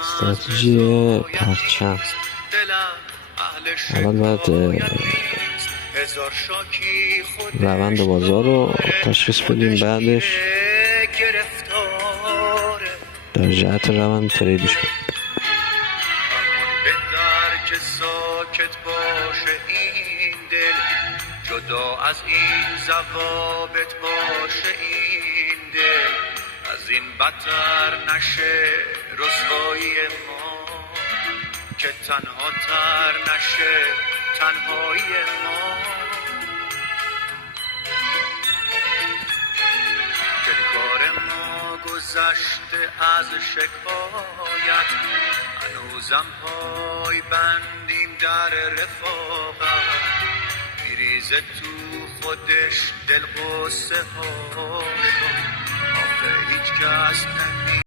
استراتژی پرچم. اول باید روند بازار رو تشخیص بدیم، بعدش در جهت روند تریدش کنیم. بهتر که ساکت باشه این دل، جدا از این ضوابط باشه این دل، از این بدتر نشه رسوایی ما، که تنها تر نشه تنهایی ما، که کار ما گذشته از شکایت، هنوزم پای بندیم در رفاقت، میریزه تو خودش دل غصه هاشو، آخه هیچ کس نمی